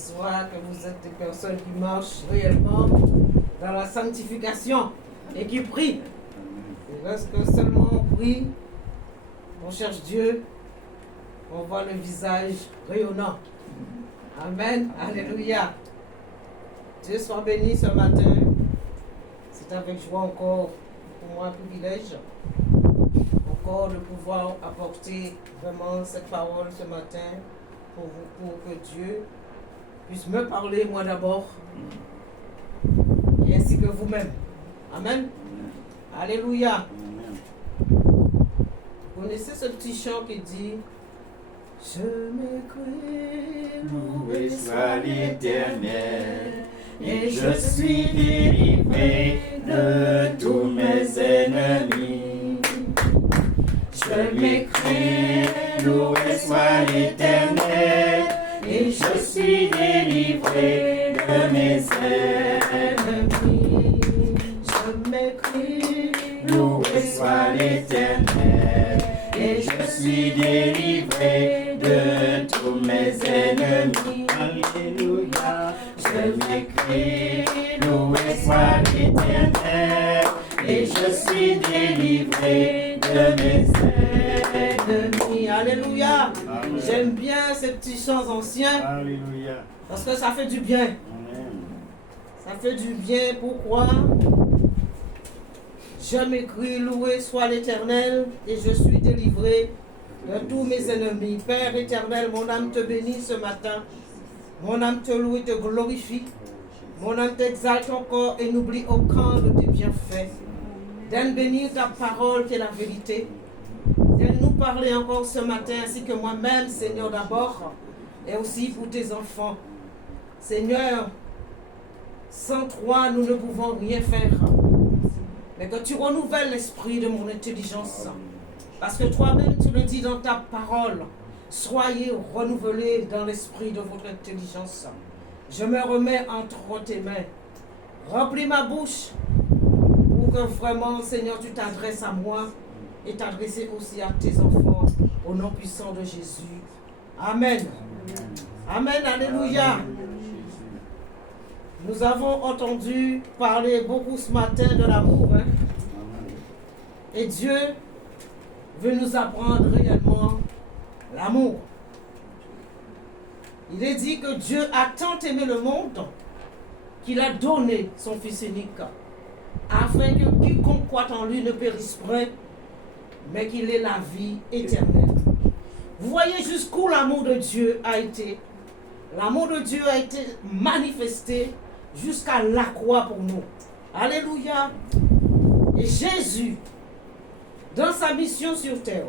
soit que vous êtes des personnes qui marchent réellement dans la sanctification et qui prient. Et lorsque seulement on prie, on cherche Dieu, on voit le visage rayonnant. Amen. Alléluia. Dieu soit béni ce matin. C'est avec joie encore pour moi un privilège encore de pouvoir apporter vraiment cette parole ce matin pour vous, pour que Dieu puisse me parler moi d'abord et ainsi que vous-même. Amen. Alléluia. Vous connaissez ce petit chant qui dit: je m'écris, loué soit l'Éternel, et je suis délivré de tous mes ennemis. Je m'écris, loué soit l'Éternel, et je suis délivré de mes ennemis. Je m'écris, loué soit l'Éternel, et je suis délivré de tous mes ennemis. Alléluia. Je m'écris, loué soit l'Éternel, et je suis délivré de mes ennemis. Alléluia. J'aime bien ces petits chants anciens. Alléluia. Parce que ça fait du bien. Amen. Ça fait du bien. Pourquoi? Je m'écris, loué soit l'Éternel, et je suis délivré de tous mes ennemis. Père éternel, mon âme te bénit ce matin. Mon âme te loue et te glorifie. Mon âme t'exalte encore et n'oublie aucun de tes bienfaits. Donne bénir ta parole qui est la vérité. Donne nous parler encore ce matin, ainsi que moi-même, Seigneur, d'abord, et aussi pour tes enfants. Seigneur, sans toi, nous ne pouvons rien faire. Mais que tu renouvelles l'esprit de mon intelligence. Parce que toi-même, tu le dis dans ta parole. Soyez renouvelés dans l'esprit de votre intelligence. Je me remets entre tes mains. Remplis ma bouche pour que vraiment, Seigneur, tu t'adresses à moi et t'adresses aussi à tes enfants au nom puissant de Jésus. Amen. Amen. Alléluia. Nous avons entendu parler beaucoup ce matin de l'amour. Et Dieu veut nous apprendre réellement l'amour. Il est dit que Dieu a tant aimé le monde qu'il a donné son Fils unique, afin que quiconque croit en lui ne périsse point, mais qu'il ait la vie éternelle. Vous voyez jusqu'où l'amour de Dieu a été. L'amour de Dieu a été manifesté jusqu'à la croix pour nous. Alléluia. Et Jésus, dans sa mission sur terre,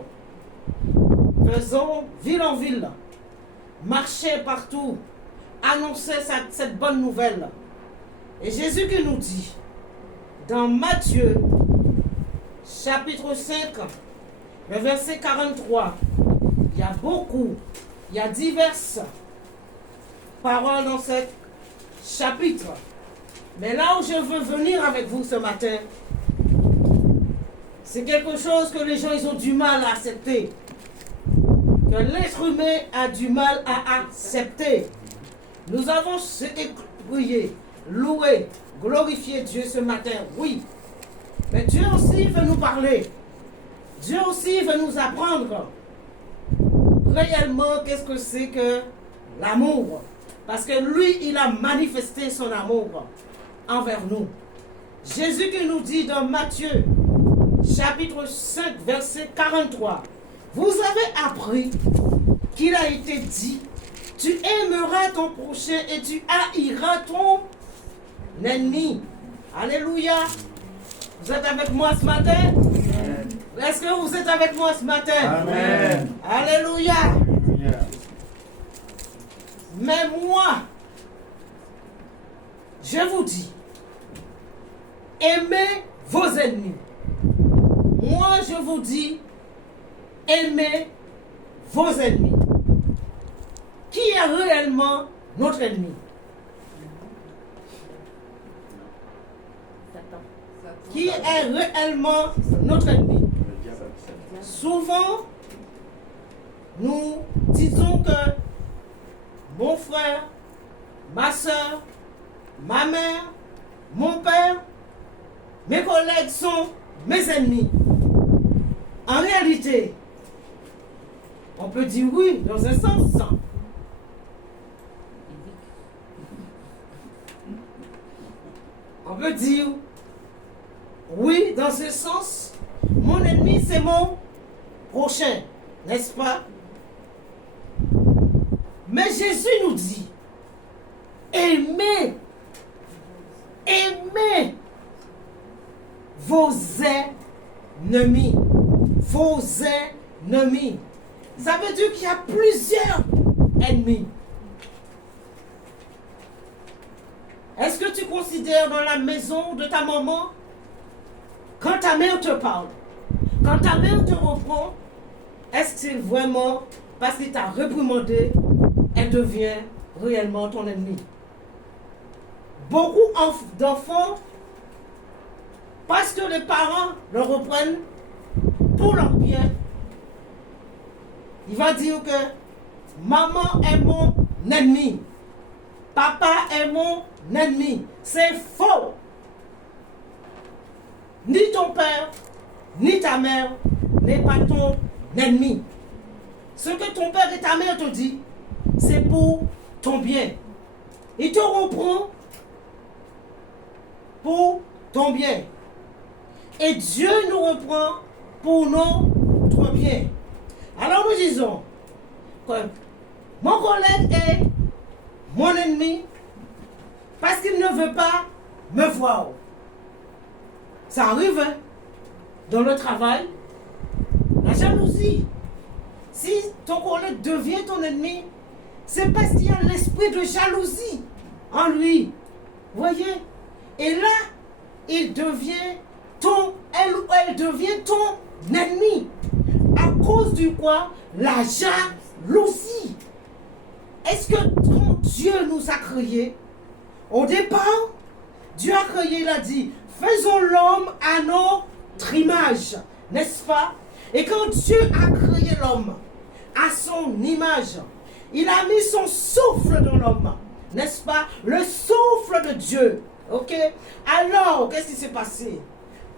faisant ville en ville, marchait partout, annonçait cette bonne nouvelle. Et Jésus qui nous dit, dans Matthieu, chapitre 5, le verset 43, il y a diverses paroles dans ce chapitre. Mais là où je veux venir avec vous ce matin, c'est quelque chose que les gens ils ont du mal à accepter. Que l'être humain a du mal à accepter. Nous avons prié, loué, glorifié Dieu ce matin, oui. Mais Dieu aussi veut nous parler. Dieu aussi veut nous apprendre réellement qu'est-ce que c'est que l'amour. Parce que lui, il a manifesté son amour envers nous. Jésus qui nous dit dans Matthieu, chapitre 5, verset 43, vous avez appris qu'il a été dit, tu aimeras ton prochain et tu haïras ton ennemi. Alléluia. Vous êtes avec moi ce matin? Amen. Est-ce que vous êtes avec moi ce matin? Amen. Alléluia. Alléluia. Mais moi, je vous dis, aimez vos ennemis. Moi, je vous dis, aimez vos ennemis. Qui est réellement notre ennemi? Qui est réellement notre ennemi? Souvent, nous disons que mon frère ma soeur, ma mère, mon père, mes collègues sont mes ennemis. En réalité, on peut dire oui dans un sens. On peut dire oui dans ce sens. Mon ennemi, c'est mon prochain, n'est-ce pas? Mais Jésus nous dit, aimez vos ennemis. Vos ennemis. Ça veut dire qu'il y a plusieurs ennemis. Est-ce que tu considères dans la maison de ta maman, quand ta mère te parle, quand ta mère te reprend, est-ce que c'est vraiment parce qu'il t'a réprimandé, elle devient réellement ton ennemi? Beaucoup d'enfants, parce que les parents le reprennent pour leur bien, il va dire que maman est mon ennemi, papa est mon ennemi. C'est faux. Ni ton père, ni ta mère n'est pas ton ennemi. Ce que ton père et ta mère te disent, c'est pour ton bien. Il te reprend pour ton bien. Et Dieu nous reprend pour notre bien. Alors nous disons que mon collègue est mon ennemi parce qu'il ne veut pas me voir. Ça arrive hein, dans le travail, la jalousie. Si ton collègue devient ton ennemi, c'est parce qu'il y a l'esprit de jalousie en lui. Voyez? Et là, il devient elle ou elle devient ton ennemi. À cause du quoi? La jalousie. Est-ce que quand Dieu nous a créés, au départ, Dieu a créé, il a dit, faisons l'homme à notre image, n'est-ce pas? Et quand Dieu a créé l'homme à son image, il a mis son souffle dans l'homme, n'est-ce pas? Le souffle de Dieu, ok? Alors, qu'est-ce qui s'est passé?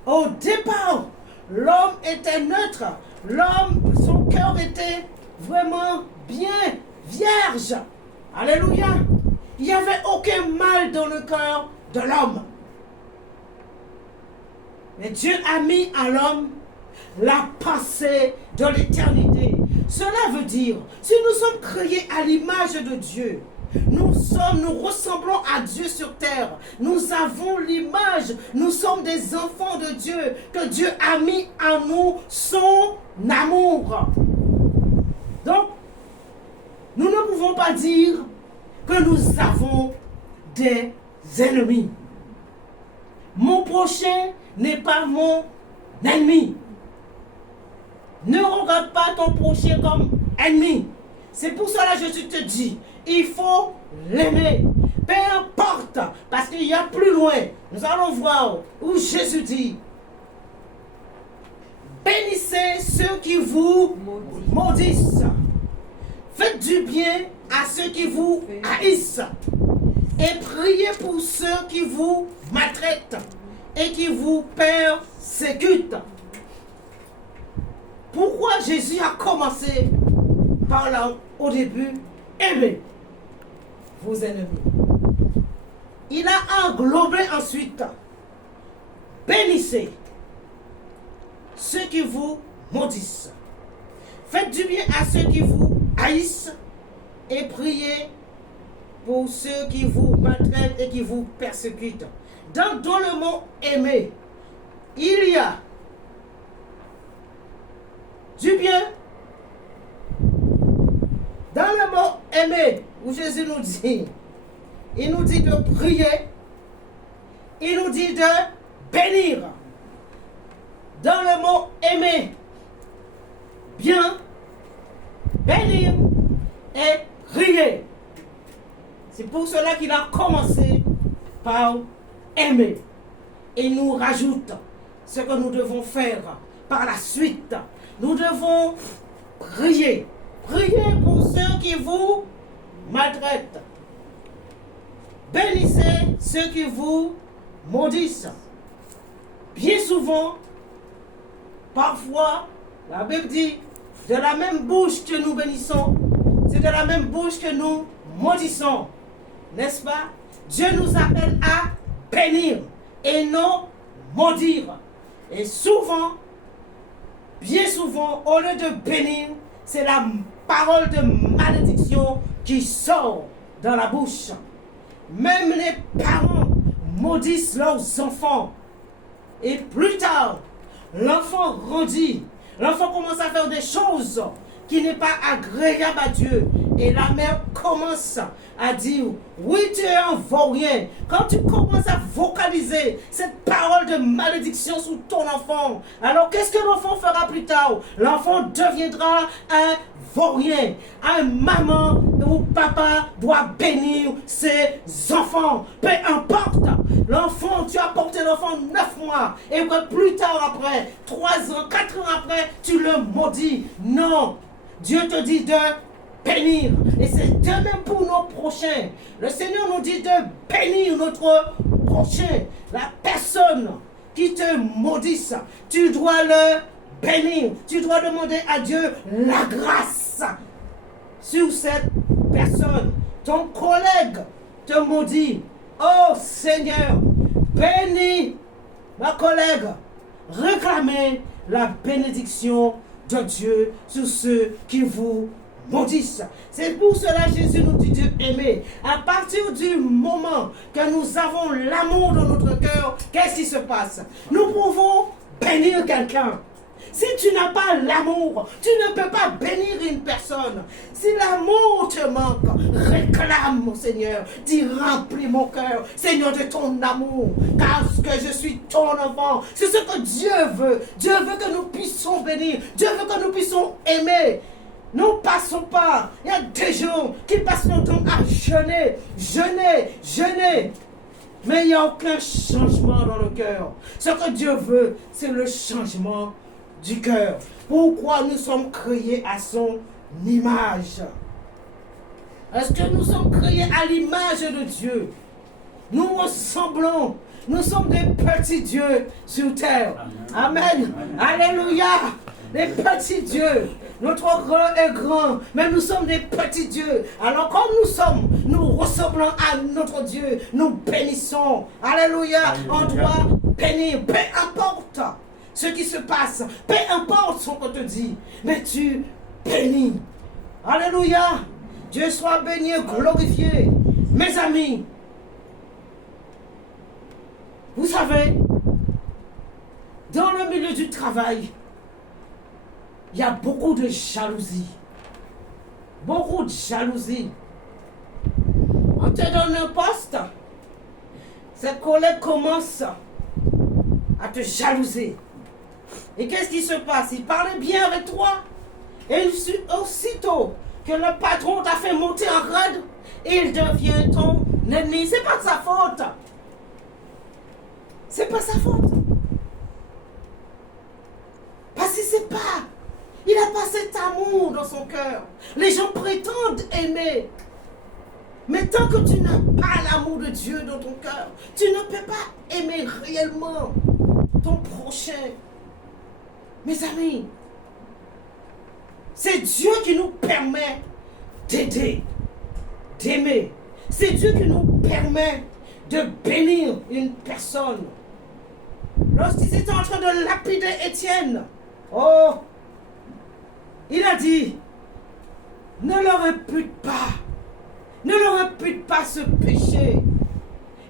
Au départ, l'homme était neutre, l'homme, son cœur était vraiment bien vierge. Alléluia. Il n'y avait aucun mal dans le cœur de l'homme. Mais Dieu a mis à l'homme la pensée de l'éternité. Cela veut dire, si nous sommes créés à l'image de Dieu, nous ressemblons à Dieu sur terre. Nous avons l'image, nous sommes des enfants de Dieu, que Dieu a mis en nous son amour. Donc, nous ne pouvons pas dire que nous avons des ennemis. Mon prochain n'est pas mon ennemi. Ne regarde pas ton prochain comme ennemi. C'est pour cela que je te dis, il faut l'aimer. Peu importe, parce qu'il y a plus loin, nous allons voir où Jésus dit, bénissez ceux qui vous maudissent. Faites du bien à ceux qui vous haïssent. Et priez pour ceux qui vous maltraitent et qui vous persécutent. Pourquoi Jésus a commencé par là au début? Aimez vos ennemis. Il a englobé ensuite, bénissez ceux qui vous maudissent. Faites du bien à ceux qui vous haïssent et priez pour ceux qui vous maltraitent et qui vous persécutent. Dans le mot aimer, il y a du bien. Dans le mot aimer, où Jésus nous dit, il nous dit de prier, il nous dit de bénir. Dans le mot aimer, bien, bénir et prier. C'est pour cela qu'il a commencé par aimer. Et nous rajoute ce que nous devons faire par la suite. Nous devons prier. Priez pour ceux qui vous maltraitent. bénissez ceux qui vous maudissent. Bien souvent, parfois, la Bible dit, de la même bouche que nous bénissons, c'est de la même bouche que nous maudissons. N'est-ce pas? Dieu nous appelle à bénir et non maudire. Et souvent, bien souvent, au lieu de bénir, c'est la parole de malédiction qui sort dans la bouche. Même les parents maudissent leurs enfants. Et plus tard, l'enfant grandit. L'enfant commence à faire des choses qui n'est pas agréable à Dieu. Et la mère commence à dire, oui, tu es un vaurien. Quand tu commences à vocaliser cette parole de malédiction sur ton enfant, alors qu'est-ce que l'enfant fera plus tard? L'enfant deviendra un vaurien. Un maman ou papa doit bénir ses enfants. Peu importe. L'enfant, tu as porté l'enfant 9 mois. Et que plus tard après, 3 ans, 4 ans après, tu le maudis. Non. Dieu te dit de bénir. Et c'est de même pour nos prochains. Le Seigneur nous dit de bénir notre prochain. La personne qui te maudisse, tu dois le bénir. Tu dois demander à Dieu la grâce sur cette personne. Ton collègue te maudit. Oh Seigneur, bénis ma collègue. Réclamez la bénédiction de Dieu sur ceux qui vous maudissent. C'est pour cela que Jésus nous dit de aimer. À partir du moment que nous avons l'amour dans notre cœur, qu'est-ce qui se passe? Nous pouvons bénir quelqu'un. Si tu n'as pas l'amour, tu ne peux pas bénir une personne. Si l'amour te manque, réclame mon Seigneur. Dis, remplis mon cœur, Seigneur, de ton amour. Car que je suis ton enfant. C'est ce que Dieu veut. Dieu veut que nous puissions bénir. Dieu veut que nous puissions aimer. Nous ne passons pas. Il y a des gens qui passent leur temps à jeûner, jeûner. Mais il n'y a aucun changement dans le cœur. Ce que Dieu veut, c'est le changement du cœur. Pourquoi nous sommes créés à son image? Est-ce que nous sommes créés à l'image de Dieu? Nous ressemblons. Nous sommes des petits dieux sur terre. Amen. Alléluia. Des petits dieux. Notre cœur est grand, mais nous sommes des petits dieux. Alors comme nous sommes, nous ressemblons à notre Dieu. Nous bénissons. Alléluia. On doit bénir. Peu importe ce qui se passe, peu importe ce qu'on te dit, mais tu bénis. Alléluia. Dieu soit béni et glorifié. Mes amis, vous savez, dans le milieu du travail, il y a beaucoup de jalousie. Beaucoup de jalousie. On te donne un poste, ses collègues commencent à te jalouser. Et qu'est-ce qui se passe? Il parlait bien avec toi. Et aussitôt que le patron t'a fait monter en grade, il devient ton ennemi. C'est pas de sa faute. C'est pas sa faute. Parce que c'est pas. Il n'a pas cet amour dans son cœur. Les gens prétendent aimer. Mais tant que tu n'as pas l'amour de Dieu dans ton cœur, tu ne peux pas aimer réellement ton prochain. Mes amis, c'est Dieu qui nous permet d'aider, d'aimer. C'est Dieu qui nous permet de bénir une personne. Lorsqu'ils étaient en train de lapider Étienne, oh, il a dit, ne leur impute pas. Ne leur impute pas ce péché.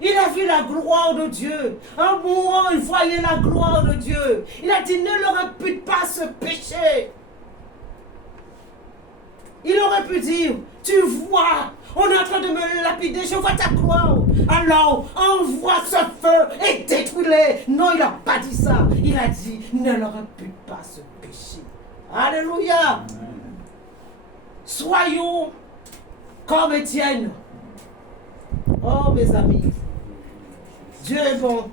Il a vu la gloire de Dieu. En mourant, il voyait la gloire de Dieu. Il a dit, ne leur impute pas ce péché. Il aurait pu dire, tu vois, on est en train de me lapider, je vois ta gloire. Alors, envoie ce feu et détruis-les. Non, il n'a pas dit ça. Il a dit, ne leur impute pas ce péché. Alléluia. Soyons comme Étienne. Oh, mes amis, Dieu est bon.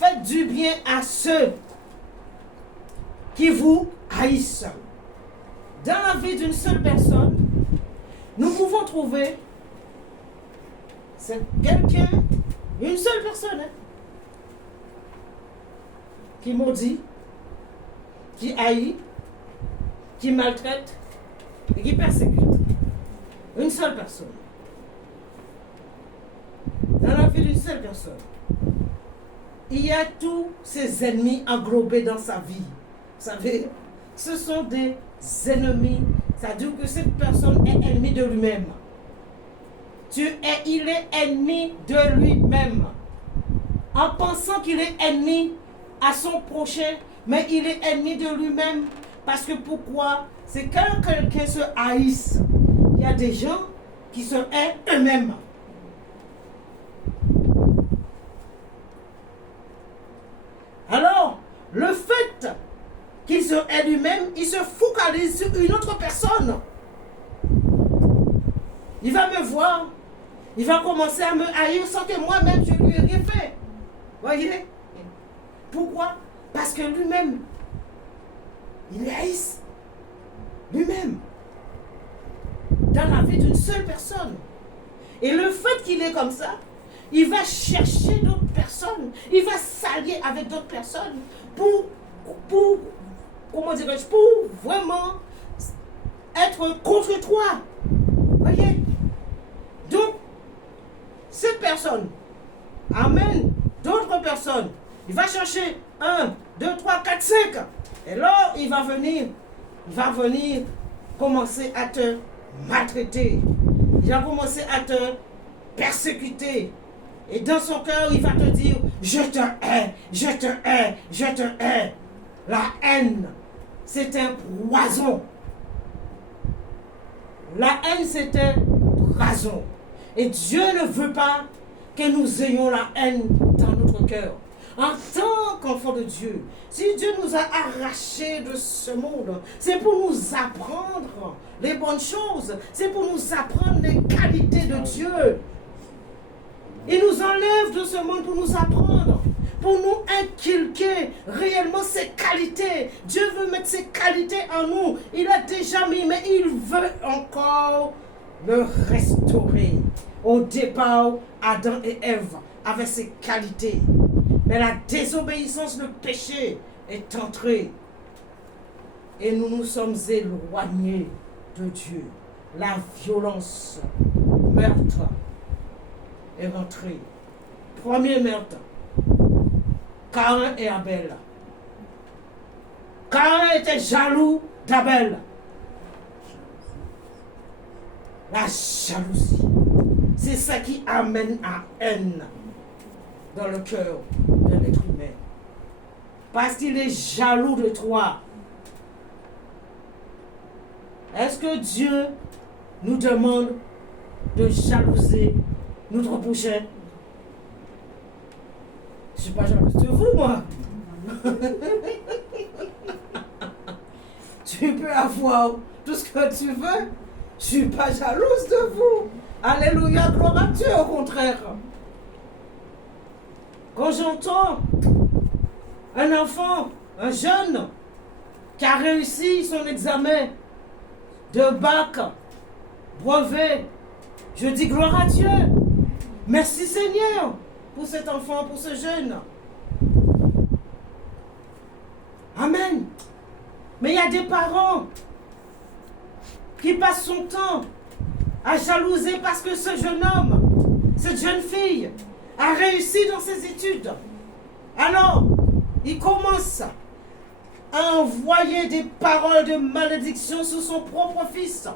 Faites du bien à ceux qui vous haïssent. dans la vie d'une seule personne, nous pouvons trouver c'est quelqu'un, une seule personne, qui maudit, qui haït, qui maltraite et qui persécute. Une seule personne. Dans la vie d'une seule personne, il y a tous ses ennemis englobés dans sa vie. Vous savez, ce sont des ennemis. Ça veut dire que cette personne est ennemie de lui-même. Il est ennemi de lui-même. En pensant qu'il est ennemi à son prochain, mais il est ennemi de lui-même. Parce que pourquoi? C'est quand quelqu'un se haïsse, il y a des gens qui se haïssent eux-mêmes. Alors, le fait qu'il se hait lui-même, il se focalise sur une autre personne. Il va me voir, il va commencer à me haïr sans que moi-même je lui ai rien fait. Voyez? Pourquoi? Parce que lui-même, il haïsse lui-même dans la vie d'une seule personne. Et le fait qu'il est comme ça, il va chercher d'autres personnes, il va s'allier avec d'autres personnes pour comment dirais-je, pour vraiment être contre toi. Voyez? Donc, cette personne amène d'autres personnes. Il va chercher 1, 2, 3, 4, 5. Et là, il va venir commencer à te maltraiter. Il va commencer à te persécuter. Et dans son cœur, il va te dire, je te hais, je te hais, je te hais. La haine, c'est un poison. La haine, c'est un poison. Et Dieu ne veut pas que nous ayons la haine dans notre cœur. En tant qu'enfants de Dieu, si Dieu nous a arrachés de ce monde, c'est pour nous apprendre les bonnes choses. C'est pour nous apprendre les qualités de Dieu. Il nous enlève de ce monde pour nous apprendre, pour nous inculquer réellement ses qualités. Dieu veut mettre ses qualités en nous. Il a déjà mis, mais il veut encore le restaurer. Au départ, Adam et Ève avaient ses qualités. Mais la désobéissance, le péché est entré. Et nous nous sommes éloignés de Dieu. La violence, meurtre est rentré. Premier meurtre, Caïn et Abel. Caïn était jaloux d'Abel. La jalousie, c'est ça qui amène à haine dans le cœur de l'être humain. Parce qu'il est jaloux de toi. Est-ce que Dieu nous demande de jalouser notre prochain? Je ne suis pas jalouse de vous, moi. Tu peux avoir tout ce que tu veux. Je ne suis pas jalouse de vous. Alléluia, gloire à Dieu, au contraire. Quand j'entends un enfant, un jeune, qui a réussi son examen de bac, brevet, je dis gloire à Dieu. Merci Seigneur pour cet enfant, pour ce jeune. Amen. Mais il y a des parents qui passent son temps à jalouser parce que ce jeune homme, cette jeune fille, a réussi dans ses études. Alors, il commence à envoyer des paroles de malédiction sur son propre fils,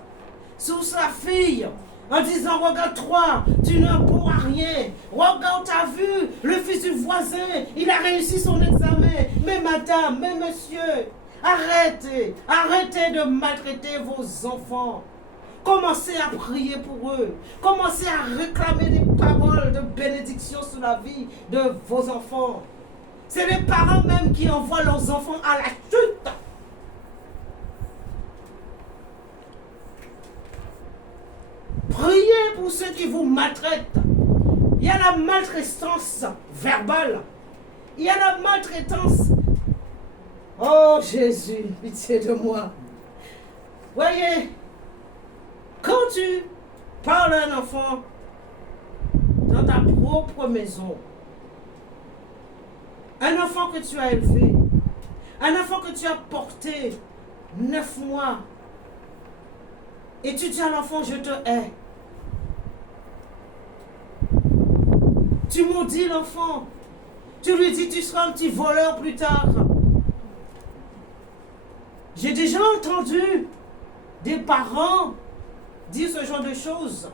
sur sa fille, en disant, regarde-toi, tu n'es bon à rien. Regarde, t'as vu, le fils du voisin, il a réussi son examen. Mais madame, mais monsieur, arrêtez de maltraiter vos enfants. Commencez à prier pour eux. Commencez à réclamer des paroles de bénédiction sur la vie de vos enfants. C'est les parents même qui envoient leurs enfants à la chute. Priez pour ceux qui vous maltraitent. Il y a la maltraitance verbale. Il y a la maltraitance. Oh Jésus, pitié de moi. Voyez, quand tu parles à un enfant dans ta propre maison, un enfant que tu as élevé, un enfant que tu as porté 9 mois, et tu dis à l'enfant, je te hais. Tu maudis l'enfant. Tu lui dis, tu seras un petit voleur plus tard. J'ai déjà entendu des parents dire ce genre de choses.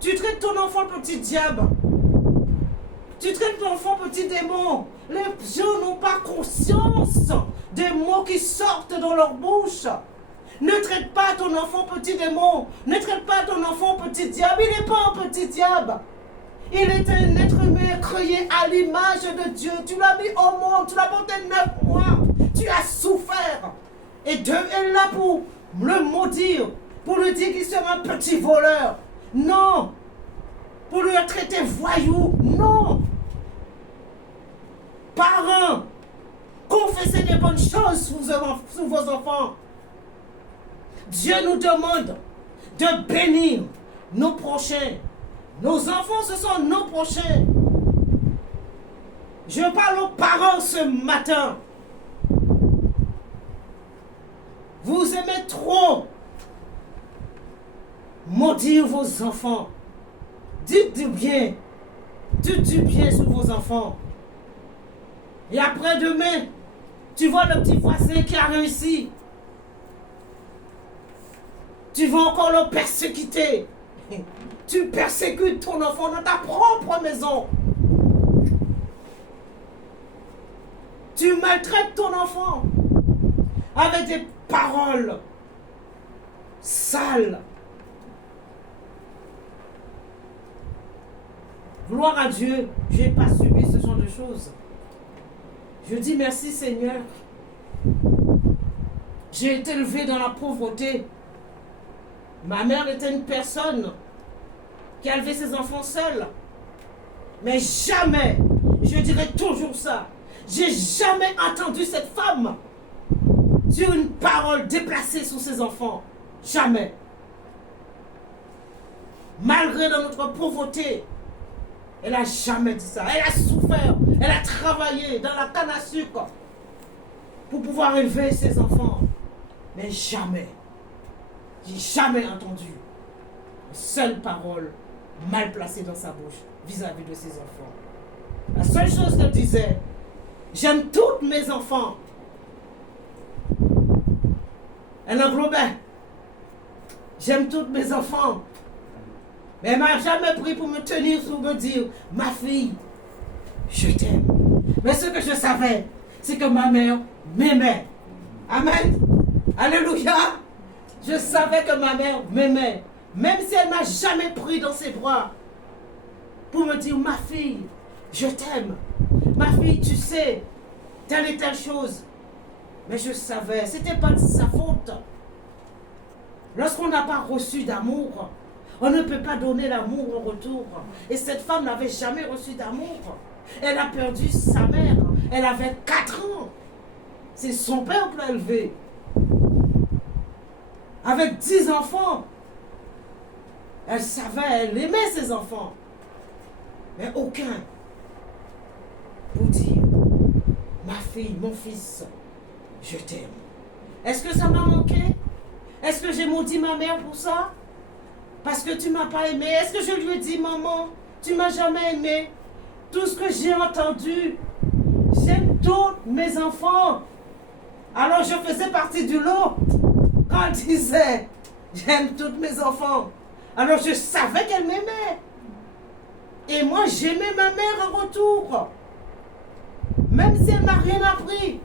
Tu traites ton enfant petit diable. Tu traites ton enfant petit démon. Les gens n'ont pas conscience des mots qui sortent dans leur bouche. Ne traite pas ton enfant petit démon. Ne traite pas ton enfant petit diable. Il n'est pas un petit diable. Il est un être humain créé à l'image de Dieu. Tu l'as mis au monde. Tu l'as porté 9 mois. Tu as souffert. Et Dieu est là pour le maudire. Pour lui dire qu'il sera un petit voleur. Non. Pour lui traiter voyou. Non. Parents, confessez des bonnes choses sur vos enfants. Dieu nous demande de bénir nos prochains. Nos enfants, ce sont nos prochains. Je parle aux parents ce matin. Vous aimez trop maudire vos enfants. Dites du bien. Dites du bien sur vos enfants. Et après demain, tu vois le petit voisin qui a réussi. Tu vas encore le persécuter. Tu persécutes ton enfant dans ta propre maison. Tu maltraites ton enfant avec des paroles sales. Gloire à Dieu, je n'ai pas subi ce genre de choses. Je dis merci Seigneur. J'ai été élevé dans la pauvreté. Ma mère était une personne qui a élevé ses enfants seule. Mais jamais, je dirais toujours ça, j'ai jamais entendu cette femme dire une parole déplacée sur ses enfants. Jamais. Malgré notre pauvreté, elle n'a jamais dit ça. Elle a souffert. Elle a travaillé dans la canne à sucre pour pouvoir élever ses enfants. Mais jamais, j'ai jamais entendu une seule parole mal placée dans sa bouche vis-à-vis de ses enfants. La seule chose qu'elle disait, j'aime tous mes enfants. Elle englobait. J'aime tous mes enfants. Mais elle ne m'a jamais pris pour me tenir pour me dire, ma fille, je t'aime. Mais ce que je savais, c'est que ma mère m'aimait. Amen. Alléluia. Je savais que ma mère m'aimait. Même si elle ne m'a jamais pris dans ses bras pour me dire, ma fille, je t'aime. Ma fille, tu sais, telle et telle chose. Mais je savais, ce n'était pas de sa faute. Lorsqu'on n'a pas reçu d'amour, on ne peut pas donner l'amour en retour. Et cette femme n'avait jamais reçu d'amour. Elle a perdu sa mère. Elle avait 4 ans. C'est son père qui l'a élevée. Avec 10 enfants. Elle savait, elle aimait ses enfants. Mais aucun pour dire, ma fille, mon fils, je t'aime. Est-ce que ça m'a manqué? Est-ce que j'ai maudit ma mère pour ça? Parce que tu ne m'as pas aimé. Est-ce que je lui ai dit, maman, tu ne m'as jamais aimé? Tout ce que j'ai entendu, j'aime tous mes enfants. Alors je faisais partie du lot. Quand elle disait, j'aime tous mes enfants. Alors je savais qu'elle m'aimait. Et moi j'aimais ma mère en retour. Même si elle ne m'a rien appris.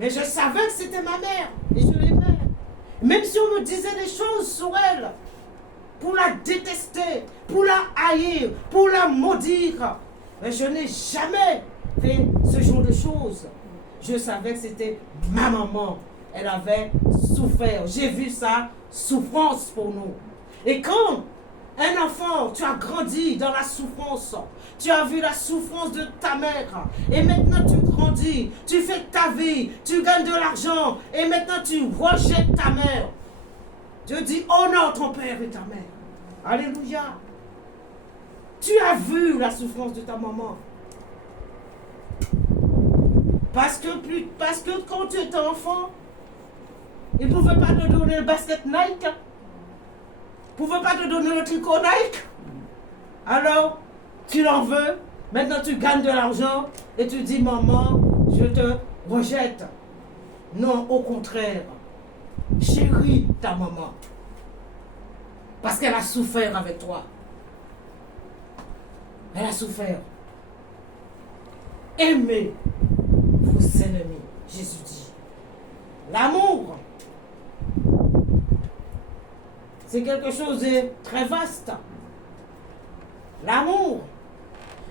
Mais je savais que c'était ma mère. Et je l'aimais. Même si on me disait des choses sur elle, pour la détester, pour la haïr, pour la maudire, mais je n'ai jamais fait ce genre de choses. Je savais que c'était ma maman. Elle avait souffert. J'ai vu sa souffrance pour nous. Et quand Un enfant, tu as grandi dans la souffrance. Tu as vu la souffrance de ta mère. Et maintenant tu grandis. Tu fais ta vie. Tu gagnes de l'argent. Et maintenant tu rejettes ta mère. Dieu dit, honore ton père et ta mère. Alléluia. Tu as vu la souffrance de ta maman. Parce que quand tu étais enfant, il ne pouvait pas te donner le basket Nike. Il ne pouvait pas te donner le tricot Nike. Alors, tu l'en veux. Maintenant, tu gagnes de l'argent et tu dis, maman, je te rejette. Non, au contraire. Chéris ta maman. Parce qu'elle a souffert avec toi. Elle a souffert. Aimez vos ennemis, Jésus dit. L'amour, c'est quelque chose de très vaste. L'amour.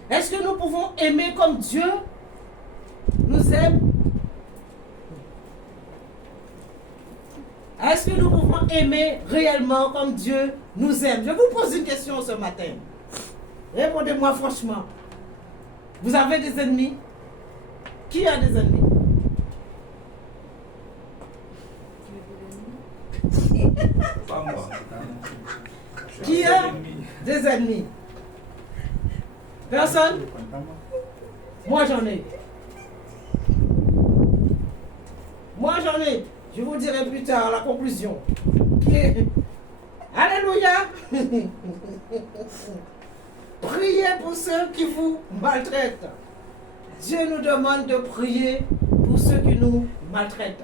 Est-ce que nous pouvons aimer comme Dieu nous aime? Est-ce que nous pouvons aimer réellement comme Dieu nous aime? Je vous pose une question ce matin. Répondez-moi franchement. Vous avez des ennemis? Qui a des ennemis? Pas moi. Qui a des ennemis? Personne? Moi j'en ai. Moi j'en ai. Je vous dirai plus tard la conclusion. Alléluia. Priez pour ceux qui vous maltraitent. Dieu nous demande de prier pour ceux qui nous maltraitent.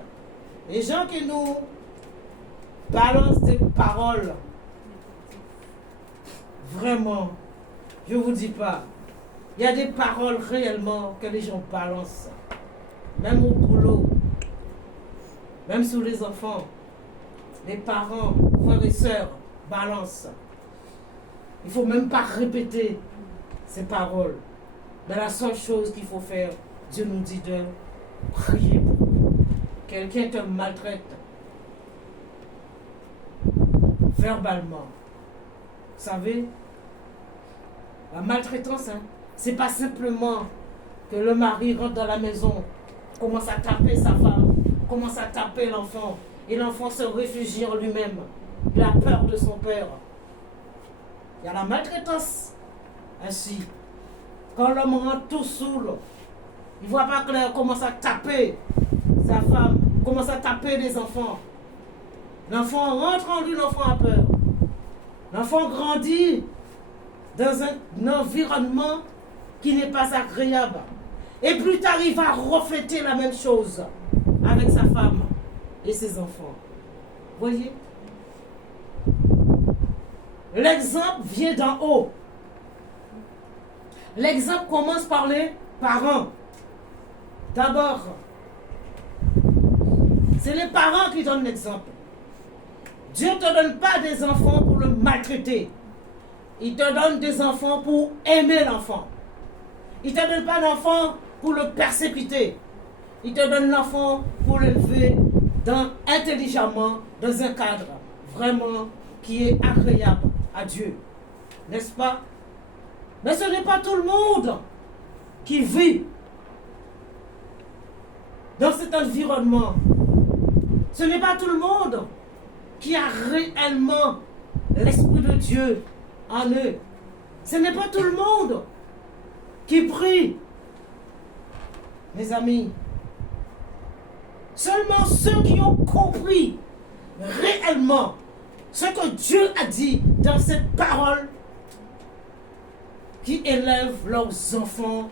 Les gens qui nous balancent des paroles. Vraiment, je ne vous dis pas. Il y a des paroles réellement que les gens balancent. Même au boulot. Même sous les enfants. Les parents, frères et sœurs balancent. Il ne faut même pas répéter ces paroles. Mais la seule chose qu'il faut faire, Dieu nous dit de prier pour eux. Quelqu'un te maltraite verbalement. Vous savez, la maltraitance, c'est pas simplement que le mari rentre dans la maison, commence à taper sa femme, commence à taper l'enfant, et l'enfant se réfugie en lui-même. Il a peur de son père. Il y a la maltraitance ainsi. Quand l'homme rentre tout saoul, il ne voit pas clair, commence à taper sa femme, commence à taper les enfants. L'enfant rentre en lui, l'enfant a peur. L'enfant grandit dans un environnement qui n'est pas agréable. Et plus tard, il va refléter la même chose avec sa femme et ses enfants. Voyez? L'exemple vient d'en haut. L'exemple commence par les parents. D'abord, c'est les parents qui donnent l'exemple. Dieu ne te donne pas des enfants pour le maltraiter. Il te donne des enfants pour aimer l'enfant. Il ne te donne pas d'enfant pour le persécuter. Il te donne l'enfant pour l'élever intelligemment dans un cadre vraiment qui est agréable à Dieu. N'est-ce pas? Mais ce n'est pas tout le monde qui vit dans cet environnement. Ce n'est pas tout le monde qui a réellement l'Esprit de Dieu en eux. Ce n'est pas tout le monde qui prie. Mes amis, seulement ceux qui ont compris réellement ce que Dieu a dit dans cette parole, qui élèvent leurs enfants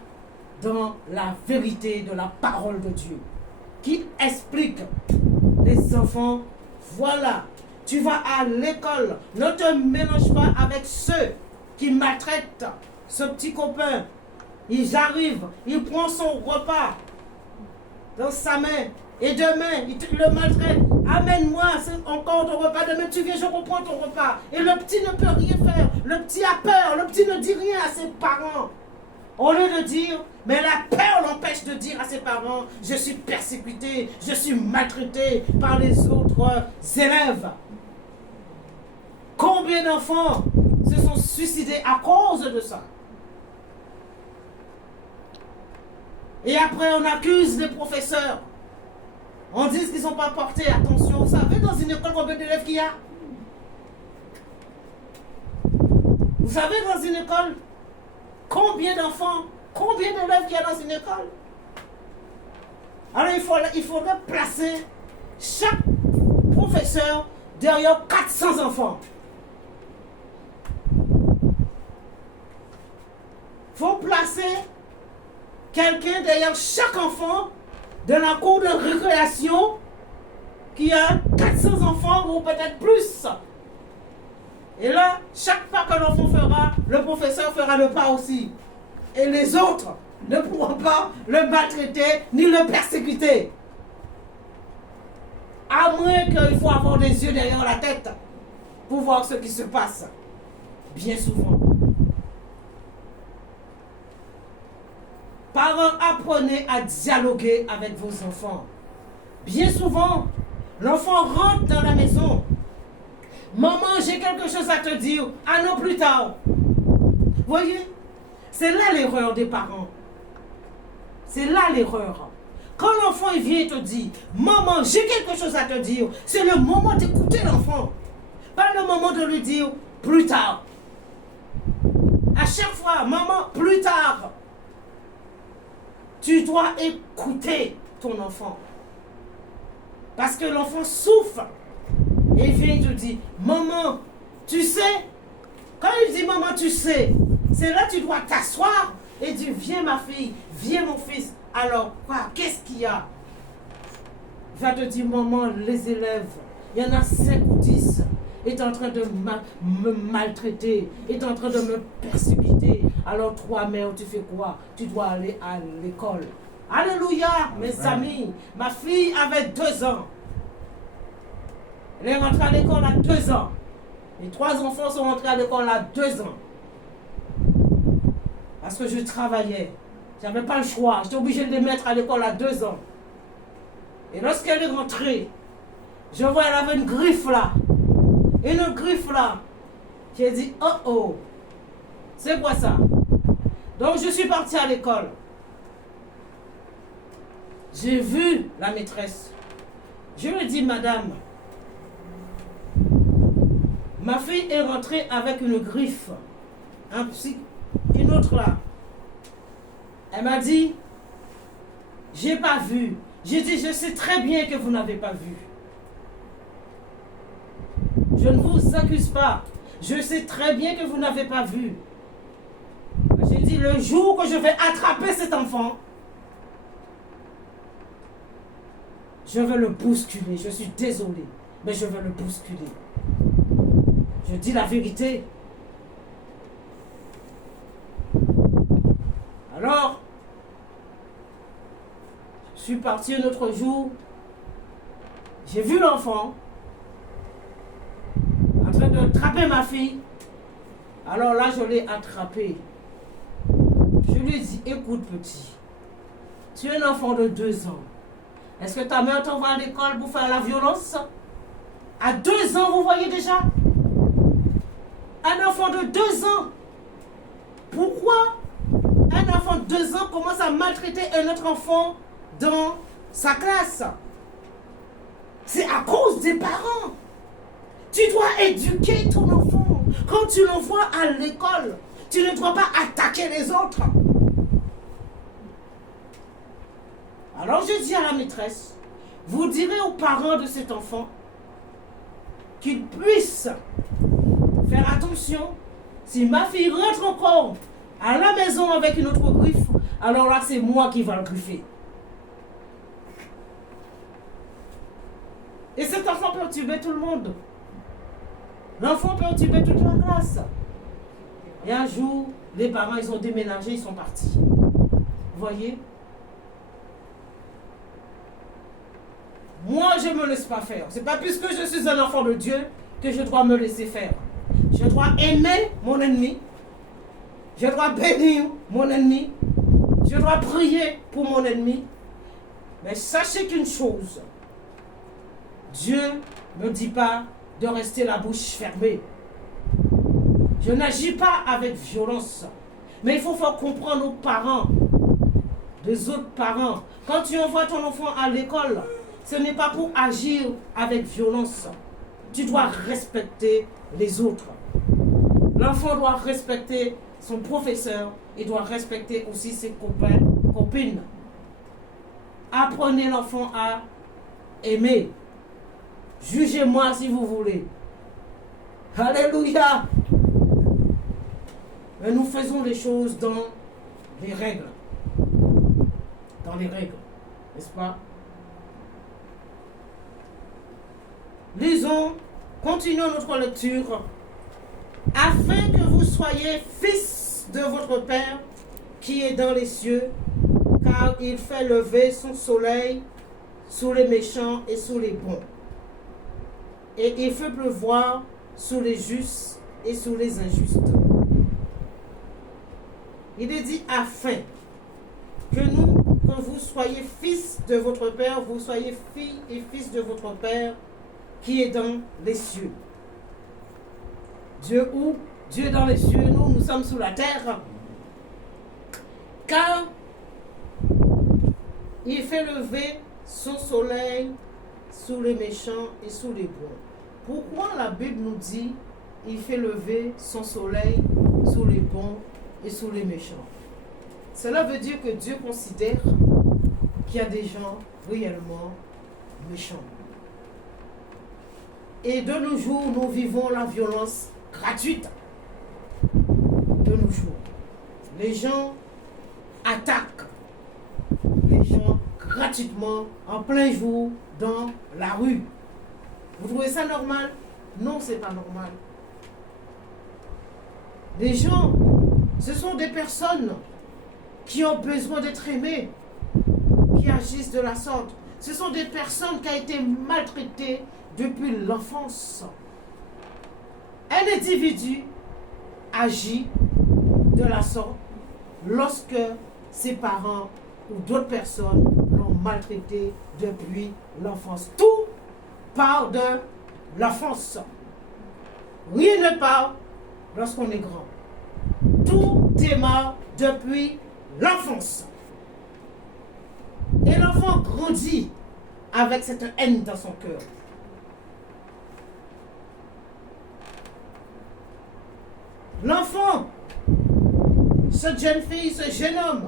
dans la vérité de la parole de Dieu, qui expliquent les enfants, voilà, tu vas à l'école, ne te mélange pas avec ceux qui maltraitent ce petit copain. Il arrive, il prend son repas dans sa main, et demain, il le maltraite. Amène-moi encore ton repas. Demain, tu viens, je reprends ton repas. Et le petit ne peut rien faire. Le petit a peur. Le petit ne dit rien à ses parents. Au lieu de dire, mais la peur l'empêche de dire à ses parents, je suis persécuté, je suis maltraité par les autres élèves. Combien d'enfants se suicidés à cause de ça. Et après, on accuse les professeurs. On dit qu'ils n'ont pas porté attention. Vous savez, dans une école, combien d'élèves qu'il y a? Vous savez, dans une école, combien d'enfants, combien d'élèves qu'il y a dans une école? Alors, il faudrait placer chaque professeur derrière 400 enfants. Il faut placer quelqu'un derrière chaque enfant dans la cour de récréation qui a 400 enfants ou peut-être plus. Et là, chaque pas que l'enfant fera, le professeur fera le pas aussi. Et les autres ne pourront pas le maltraiter ni le persécuter. À moins qu'il faut avoir des yeux derrière la tête pour voir ce qui se passe. Bien souvent. Parents, apprenez à dialoguer avec vos enfants. Bien souvent, l'enfant rentre dans la maison. Maman, j'ai quelque chose à te dire. Ah non, plus tard. Voyez, c'est là l'erreur des parents. C'est là l'erreur. Quand l'enfant il vient et te dit, maman, j'ai quelque chose à te dire, c'est le moment d'écouter l'enfant. Pas le moment de lui dire, plus tard. À chaque fois, maman, plus tard. Tu dois écouter ton enfant. Parce que l'enfant souffre. Et il vient et te dit, maman, tu sais, quand il dit maman, tu sais, c'est là que tu dois t'asseoir et dire, viens ma fille, viens mon fils. Alors, quoi, qu'est-ce qu'il y a? Il va te dire, maman, les élèves, il y en a 5 ou 10, est en train de me maltraiter, est en train de me persécuter. Alors toi, mère, tu fais quoi? Tu dois aller à l'école. Alléluia, mes amis. Ma fille avait 2 ans. Elle est rentrée à l'école à 2 ans. Les 3 enfants sont rentrés à l'école à 2 ans. Parce que je travaillais. Je n'avais pas le choix. J'étais obligée de les mettre à l'école à 2 ans. Et lorsqu'elle est rentrée, je vois qu'elle avait une griffe là. Une griffe là. J'ai dit, oh oh. C'est quoi ça? Donc je suis partie à l'école. J'ai vu la maîtresse. Je lui ai dit, madame, ma fille est rentrée avec une griffe. Une autre là. Elle m'a dit, j'ai pas vu. J'ai dit, je sais très bien que vous n'avez pas vu. Je ne vous accuse pas. Je sais très bien que vous n'avez pas vu. J'ai dit, le jour que je vais attraper cet enfant, je vais le bousculer. Je suis désolée, mais je vais le bousculer. Je dis la vérité. Alors, je suis partie un autre jour. J'ai vu l'enfant en train de attraper ma fille. Alors là, je l'ai attrapé. Je lui ai dit, écoute petit, tu es un enfant de 2 ans. Est-ce que ta mère t'envoie à l'école pour faire la violence? À 2 ans, vous voyez déjà? Un enfant de 2 ans. Pourquoi un enfant de 2 ans commence à maltraiter un autre enfant dans sa classe? C'est à cause des parents. Tu dois éduquer ton enfant. Quand tu l'envoies à l'école, tu ne dois pas attaquer les autres. Alors je dis à la maîtresse, vous direz aux parents de cet enfant qu'ils puissent faire attention. Si ma fille rentre encore à la maison avec une autre griffe, alors là c'est moi qui vais le griffer. Et cet enfant perturbait tout le monde. L'enfant perturbait toute la classe. Et un jour, les parents, ils ont déménagé, ils sont partis. Vous voyez? Moi, je ne me laisse pas faire. Ce n'est pas puisque je suis un enfant de Dieu que je dois me laisser faire. Je dois aimer mon ennemi. Je dois bénir mon ennemi. Je dois prier pour mon ennemi. Mais sachez qu'une chose, Dieu ne me dit pas de rester la bouche fermée. Je n'agis pas avec violence. Mais il faut faire comprendre aux parents, des autres parents. Quand tu envoies ton enfant à l'école, ce n'est pas pour agir avec violence. Tu dois respecter les autres. L'enfant doit respecter son professeur. Il doit respecter aussi ses copains, copines. Apprenez l'enfant à aimer. Jugez-moi si vous voulez. Alléluia. Mais nous faisons les choses dans les règles. Dans les règles. N'est-ce pas? Lisons, continuons notre lecture. Afin que vous soyez fils de votre Père qui est dans les cieux, car il fait lever son soleil sous les méchants et sous les bons. Et il fait pleuvoir sous les justes et sous les injustes. Il est dit afin que vous soyez fils de votre Père, vous soyez filles et fils de votre Père qui est dans les cieux. Dieu où? Dieu dans les cieux, nous sommes sous la terre. Car il fait lever son soleil sous les méchants et sous les bons. Pourquoi la Bible nous dit il fait lever son soleil sous les bons et sous les méchants? Cela veut dire que Dieu considère qu'il y a des gens réellement méchants. Et de nos jours, nous vivons la violence gratuite. De nos jours. Les gens attaquent les gens gratuitement en plein jour dans la rue. Vous trouvez ça normal? Non, c'est pas normal. Les gens, ce sont des personnes qui ont besoin d'être aimées, qui agissent de la sorte. Ce sont des personnes qui ont été maltraitées depuis l'enfance. Un individu agit de la sorte lorsque ses parents ou d'autres personnes l'ont maltraité depuis l'enfance. Tout part de l'enfance. Rien ne part lorsqu'on est grand. Tout démarre depuis l'enfance. Et l'enfant grandit avec cette haine dans son cœur. L'enfant, cette jeune fille, ce jeune homme,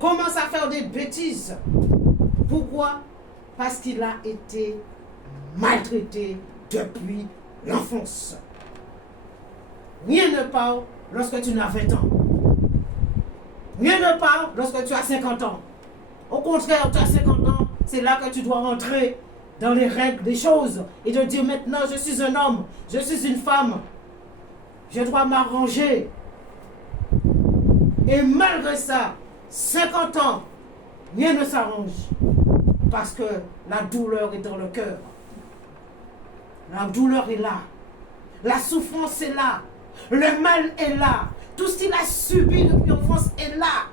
commence à faire des bêtises. Pourquoi? Parce qu'il a été maltraité depuis l'enfance. Rien ne part lorsque tu as 20 ans. Rien ne part lorsque tu as 50 ans. Au contraire, tu as 50 ans, c'est là que tu dois rentrer dans les règles des choses et de dire maintenant je suis un homme, je suis une femme, je dois m'arranger. Et malgré ça, 50 ans, rien ne s'arrange parce que la douleur est dans le cœur. La douleur est là. La souffrance est là. Le mal est là. Tout ce qu'il a subi depuis l'enfance est là.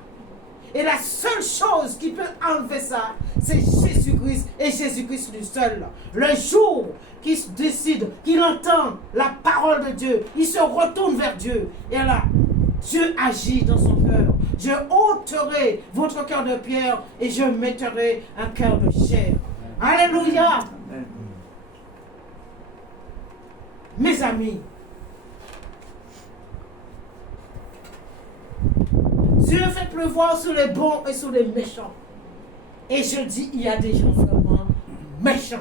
Et la seule chose qui peut enlever ça, c'est Jésus-Christ et Jésus-Christ lui seul. Le jour qu'il décide, qu'il entend la parole de Dieu, il se retourne vers Dieu. Et là, Dieu agit dans son cœur. Je ôterai votre cœur de pierre et je mettrai un cœur de chair. Alléluia. Mes amis, Dieu fait pleuvoir sur les bons et sur les méchants. Et je dis, il y a des gens vraiment méchants.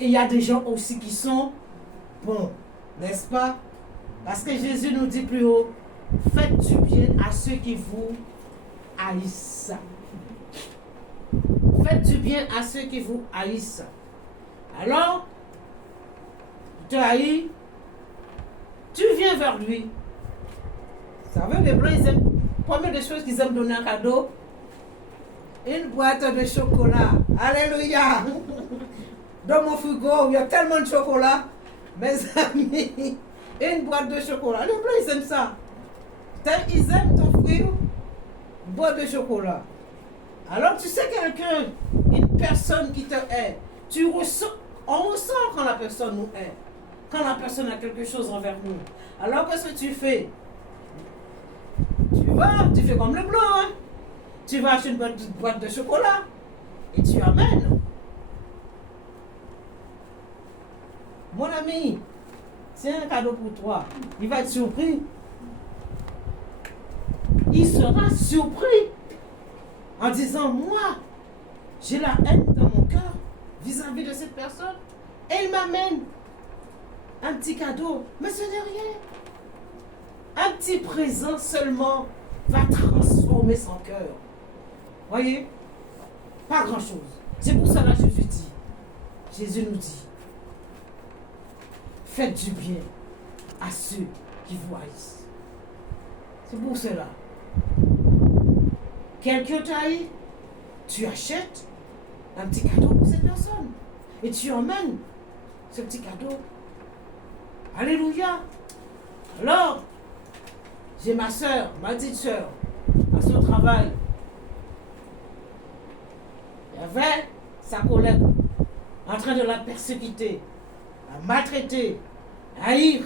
Et il y a des gens aussi qui sont bons, n'est-ce pas? Parce que Jésus nous dit plus haut, faites du bien à ceux qui vous haïssent. Faites du bien à ceux qui vous haïssent. Alors, tu te haïs, tu viens vers lui. Vous savez, les Blancs, ils aiment, première des choses qu'ils aiment donner un cadeau, une boîte de chocolat. Alléluia. Dans mon frigo, il y a tellement de chocolat. Mes amis, une boîte de chocolat. Les Blancs, ils aiment ça. Ils aiment t'offrir une boîte de chocolat. Alors, tu sais quelqu'un, une personne qui te hait, on ressent quand la personne nous hait. quand la personne a quelque chose envers nous. Alors qu'est-ce que tu fais? Tu fais comme le blanc, hein? Tu vas acheter une boîte de chocolat et tu amènes. Mon ami, c'est un cadeau pour toi. Il va être surpris. Il sera surpris en disant, moi, j'ai la haine dans mon cœur vis-à-vis de cette personne. Et il m'amène un petit cadeau, mais ce n'est rien. Un petit présent seulement va transformer son cœur. Voyez? Pas grand-chose. C'est pour cela que Jésus nous dit, faites du bien à ceux qui vous haïssent. C'est pour cela. Quelqu'un t'haït, tu achètes un petit cadeau pour cette personne. Et tu emmènes ce petit cadeau. Alléluia. Alors, j'ai ma soeur, ma petite soeur, à son travail. Il y avait sa collègue en train de la persécuter, la maltraiter, haïr.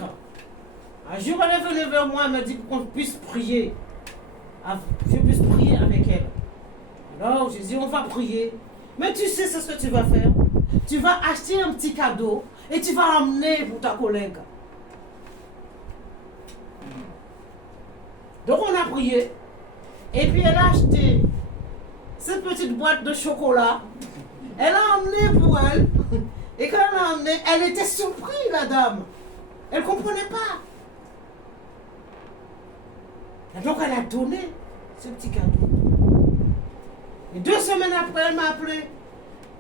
Un jour, elle est venue vers moi, elle m'a dit qu'on puisse prier. Je puisse prier avec elle. Alors, j'ai dit, on va prier. Mais tu sais ce que tu vas faire. Tu vas acheter un petit cadeau et tu vas emmener pour ta collègue. Donc, on a prié. Et puis, elle a acheté cette petite boîte de chocolat. Elle a emmené pour elle. Et quand elle a emmené, elle était surprise, la dame. Elle ne comprenait pas. Et donc, elle a donné ce petit cadeau. Et 2 semaines après, elle m'a appelé.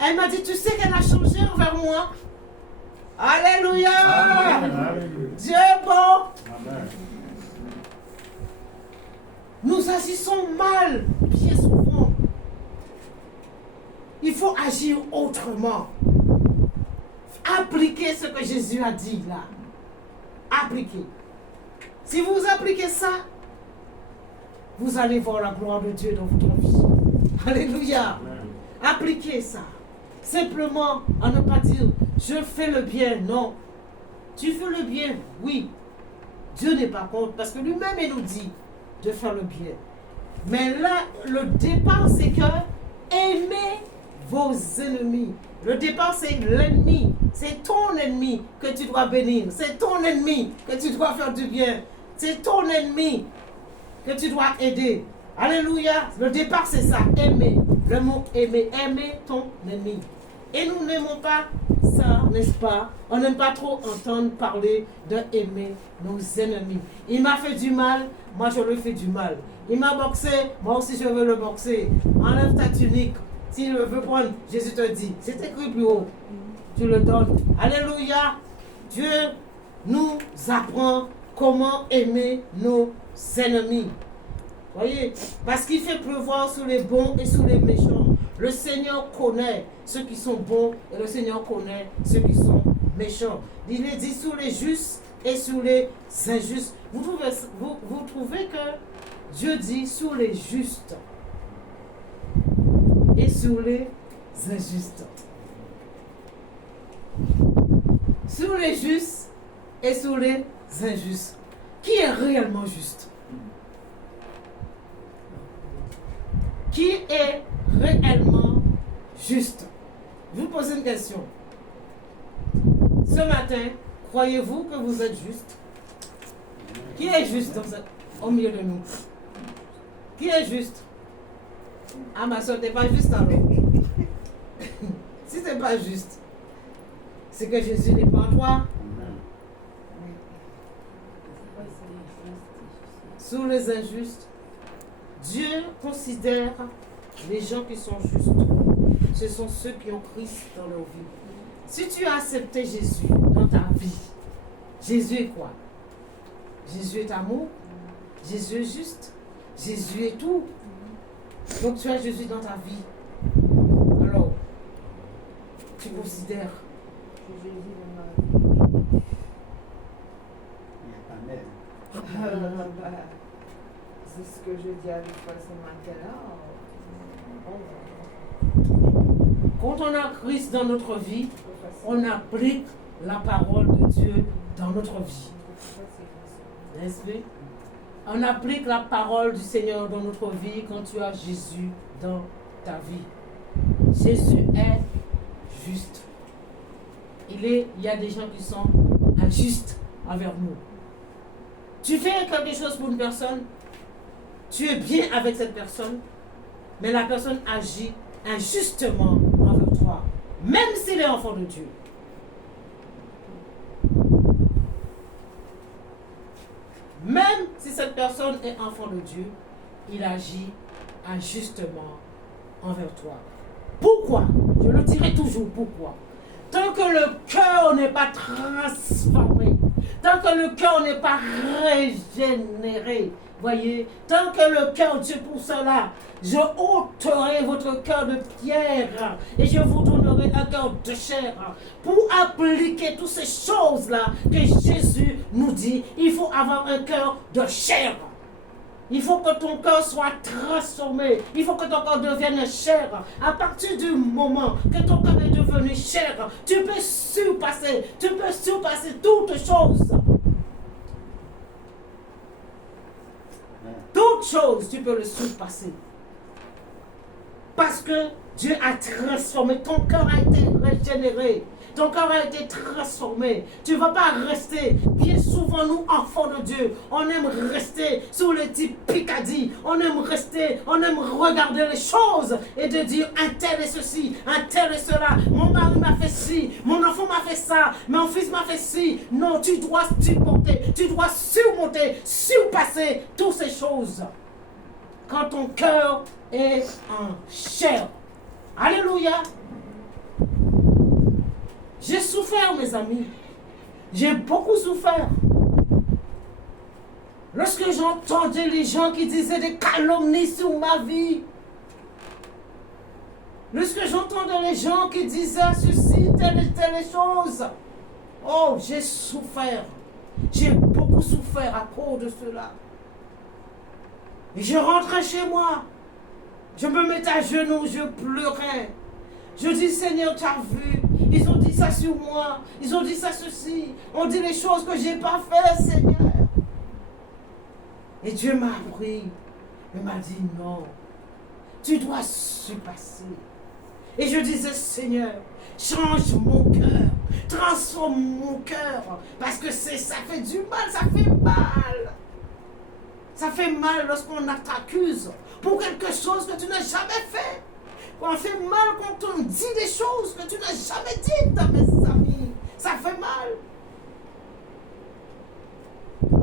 Elle m'a dit, tu sais qu'elle a changé envers moi. Alléluia. Amen. Dieu est bon. Amen. Nous agissons mal, bien souvent. Il faut agir autrement. Appliquez ce que Jésus a dit là. Appliquez. Si vous appliquez ça, vous allez voir la gloire de Dieu dans votre vie. Alléluia. Amen. Appliquez ça. Simplement, à ne pas dire, je fais le bien. Non. Tu fais le bien, oui. Dieu n'est pas contre, parce que lui-même, il nous dit de faire le bien. Mais là, le départ, c'est que aimez vos ennemis. Le départ, c'est l'ennemi. C'est ton ennemi que tu dois bénir. C'est ton ennemi que tu dois faire du bien. C'est ton ennemi que tu dois aider. Alléluia. Le départ, c'est ça. Aimer. Le mot aimer. Aimer ton ennemi. Et nous n'aimons pas ça, n'est-ce pas? On n'aime pas trop entendre parler de aimer nos ennemis. Il m'a fait du mal, moi je lui fais du mal. Il m'a boxé, moi aussi je veux le boxer. Enlève ta tunique. S'il veut prendre, Jésus te dit. C'est écrit plus haut. Tu le donnes. Alléluia. Dieu nous apprend comment aimer nos ennemis. Voyez, parce qu'il fait pleuvoir sur les bons et sur les méchants. Le Seigneur connaît ceux qui sont bons et le Seigneur connaît ceux qui sont méchants. Il est dit sur les justes et sur les injustes. Vous trouvez que Dieu dit sur les justes et sur les injustes. Sur les justes et sur les injustes. Qui est réellement juste? Qui est réellement juste? Je vous pose une question. Ce matin, croyez-vous que vous êtes juste? Qui est juste au milieu de nous? Qui est juste? Ah, ma soeur, t'es pas juste alors. Si t'es pas juste, c'est que Jésus n'est pas en toi. Sous les injustes, Dieu considère les gens qui sont justes. Ce sont ceux qui ont Christ dans leur vie. Si tu as accepté Jésus dans ta vie, Jésus est quoi? Jésus est amour. Jésus est juste. Jésus est tout. Donc tu as Jésus dans ta vie. Alors, tu considères Jésus dans ma vie. C'est ce que je dis à l'autre ce matin-là. Quand on a Christ dans notre vie, on applique la parole de Dieu dans notre vie. N'est-ce pas? On applique la parole du Seigneur dans notre vie quand tu as Jésus dans ta vie. Jésus est juste. Il y a des gens qui sont injustes envers nous. Tu fais quelque chose pour une personne, tu es bien avec cette personne, mais la personne agit injustement envers toi, même s'il est enfant de Dieu. Même si cette personne est enfant de Dieu, il agit injustement envers toi. Pourquoi? Je le dirai toujours, pourquoi? Tant que le cœur n'est pas transformé, tant que le cœur n'est pas régénéré, voyez, tant que le cœur, Dieu pour cela, je ôterai votre cœur de pierre et je vous donnerai un cœur de chair. Pour appliquer toutes ces choses-là que Jésus nous dit, il faut avoir un cœur de chair. Il faut que ton cœur soit transformé. Il faut que ton cœur devienne chair. À partir du moment que ton cœur est devenu chair, tu peux surpasser toutes choses. Toutes choses, tu peux le surpasser. Parce que Dieu a transformé, ton cœur a été régénéré. Ton cœur a été transformé. Tu ne vas pas rester. Bien souvent, nous, enfants de Dieu, on aime rester sur les petits picadilles. On aime regarder les choses et de dire un tel est ceci, un tel est cela. Mon mari m'a fait ci, mon enfant m'a fait ça, mon fils m'a fait ci. Non, tu dois surmonter, surpasser toutes ces choses. Quand ton cœur est en chair. Alléluia. J'ai souffert, mes amis. J'ai beaucoup souffert. Lorsque j'entendais les gens qui disaient des calomnies sur ma vie, lorsque j'entendais les gens qui disaient ceci, telle et telle chose, oh, j'ai souffert. J'ai beaucoup souffert à cause de cela. Et je rentrais chez moi. Je me mettais à genoux, je pleurais. Je dis, Seigneur, tu as vu, ils ont dit ça sur moi, ils ont dit ça ceci, on dit les choses que je n'ai pas faites, Seigneur. Et Dieu m'a appris, il m'a dit, non, tu dois surpasser. Et je disais, Seigneur, change mon cœur, transforme mon cœur, parce que ça fait du mal, ça fait mal. Ça fait mal lorsqu'on t'accuse pour quelque chose que tu n'as jamais fait. On fait mal quand on dit des choses que tu n'as jamais dites à mes amis. Ça fait mal.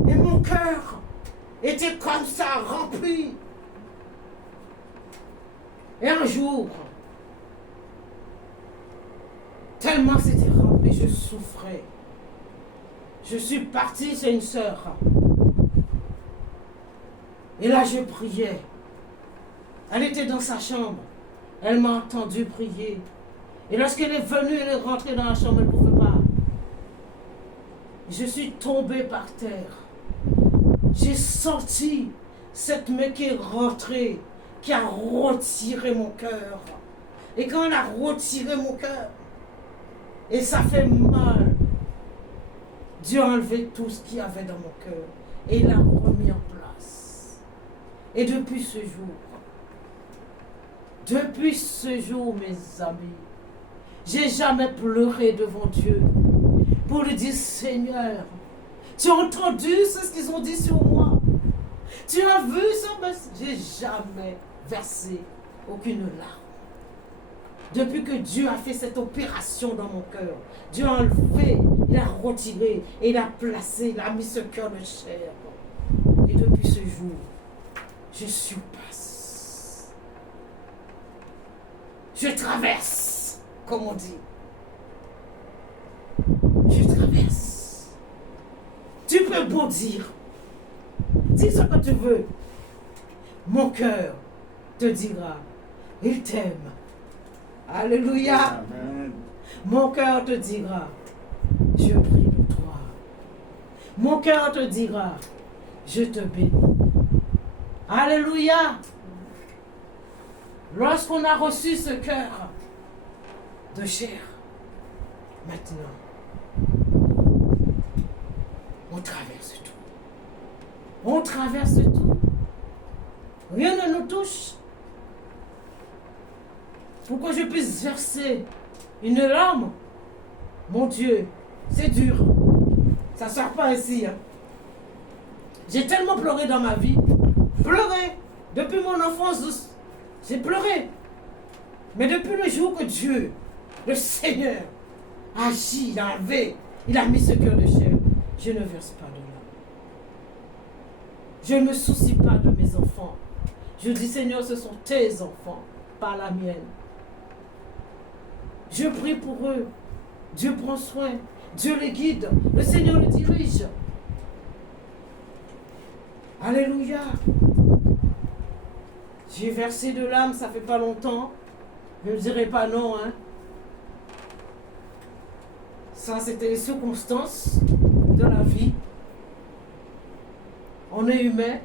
Et mon cœur était comme ça, rempli. Et un jour, tellement c'était rempli, je souffrais. Je suis partie chez une sœur. Et là, je priais. Elle était dans sa chambre. Elle m'a entendu prier. Et lorsqu'elle est venue, elle est rentrée dans la chambre, elle ne pouvait pas. Je suis tombée par terre. J'ai senti cette main qui est rentrée, qui a retiré mon cœur. Et quand elle a retiré mon cœur, et ça fait mal, Dieu a enlevé tout ce qu'il y avait dans mon cœur. Et il l'a remis en place. Et depuis ce jour, mes amis, j'ai jamais pleuré devant Dieu pour lui dire, Seigneur, tu as entendu ce qu'ils ont dit sur moi? Tu as vu ça? J'ai jamais versé aucune larme. Depuis que Dieu a fait cette opération dans mon cœur, Dieu a enlevé, il a retiré, et il a placé, il a mis ce cœur de chair. Et depuis ce jour, je surpasse. Je traverse, comme on dit. Je traverse. Tu peux beau dire. Dis ce que tu veux. Mon cœur te dira, il t'aime. Alléluia. Amen. Mon cœur te dira, je prie pour toi. Mon cœur te dira, je te bénis. Alléluia. Lorsqu'on a reçu ce cœur de chair, maintenant, on traverse tout. On traverse tout. Rien ne nous touche. Pour que je puisse verser une larme, mon Dieu, c'est dur. Ça ne sort pas ainsi. Hein. J'ai tellement pleuré dans ma vie. Pleuré. Depuis mon enfance, j'ai pleuré. Mais depuis le jour que Dieu, le Seigneur, agit, il a mis ce cœur de chair, je ne verse pas de larmes. Je ne me soucie pas de mes enfants. Je dis, Seigneur, ce sont tes enfants, pas la mienne. Je prie pour eux. Dieu prend soin. Dieu les guide. Le Seigneur les dirige. Alléluia. J'ai versé de l'âme, ça fait pas longtemps. Je ne dirai pas non. Hein. Ça, c'était les circonstances de la vie. On est humain.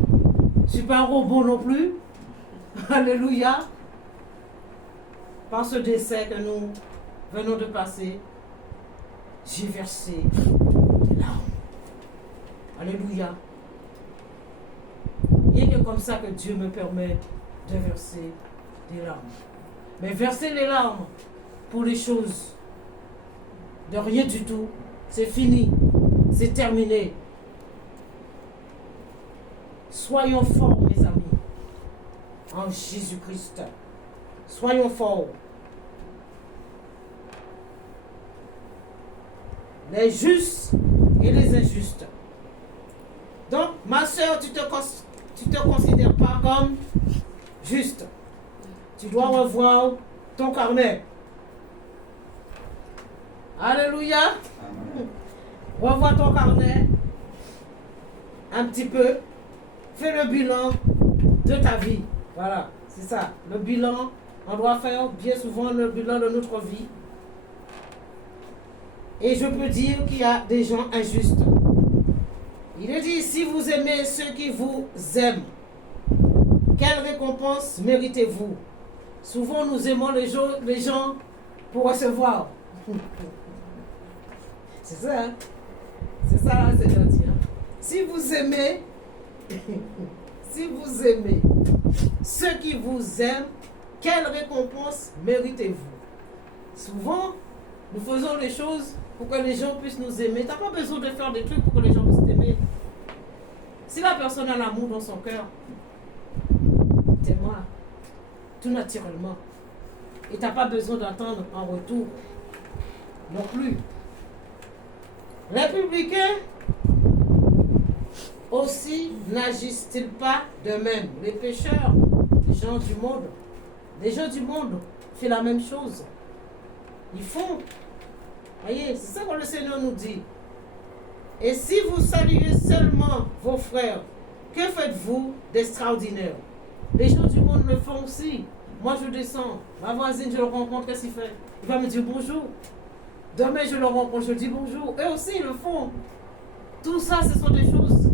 Je ne suis pas un robot non plus. Alléluia. Par ce décès que nous venons de passer, j'ai versé des larmes. Alléluia. Il n'y a que comme ça que Dieu me permet de verser des larmes. Mais verser les larmes pour les choses de rien du tout, c'est fini. C'est terminé. Soyons forts, mes amis, en Jésus-Christ. Soyons forts. Les justes et les injustes. Donc, ma soeur, tu te considères pas comme juste. Tu dois revoir ton carnet. Alléluia. Amen. Revois ton carnet un petit peu. Fais le bilan de ta vie. Voilà, c'est ça. Le bilan, on doit faire bien souvent le bilan de notre vie. Et je peux dire qu'il y a des gens injustes. Il est dit, si vous aimez ceux qui vous aiment, quelle récompense méritez-vous? Souvent, nous aimons les gens pour recevoir. C'est ça, hein? C'est ça, là, c'est gentil. Hein? Si vous aimez ceux qui vous aiment, quelle récompense méritez-vous? Souvent, nous faisons les choses pour que les gens puissent nous aimer. Tu n'as pas besoin de faire des trucs pour que les gens puissent t'aimer. Si la personne a l'amour dans son cœur, t'aimeras tout naturellement. Et tu n'as pas besoin d'attendre en retour non plus. Les publicains aussi n'agissent-ils pas de même? Les pécheurs, les gens du monde font la même chose. Ils font. Voyez, c'est ça que le Seigneur nous dit. Et si vous saluez seulement vos frères, que faites-vous d'extraordinaire? Les gens du monde le font aussi. Moi, je descends. Ma voisine, je le rencontre, qu'est-ce qu'il fait? Il va me dire bonjour. Demain, je le rencontre, je dis bonjour. Eux aussi, ils le font. Tout ça, ce sont des choses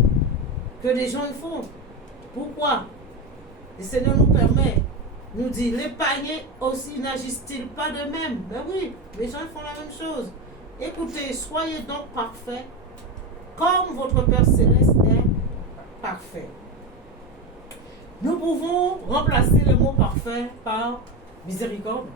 que les gens font. Pourquoi? Le Seigneur nous permet, nous dit, les païens aussi n'agissent-ils pas de même? Ben oui, les gens font la même chose. Écoutez, soyez donc parfaits, comme votre Père Céleste est parfait. Nous pouvons remplacer le mot parfait par miséricorde.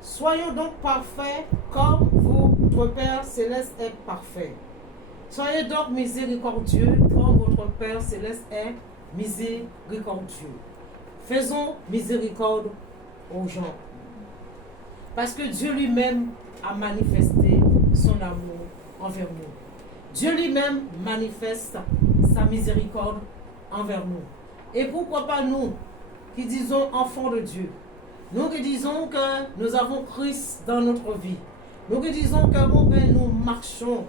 Soyons donc parfaits comme votre Père Céleste est parfait. Soyez donc miséricordieux comme votre Père Céleste est miséricordieux. Faisons miséricorde aux gens. Parce que Dieu lui-même a manifesté son amour envers nous. Dieu lui-même manifeste sa miséricorde envers nous. Et pourquoi pas nous qui disons enfants de Dieu? Nous qui disons que nous avons Christ dans notre vie. Nous qui disons que nous marchons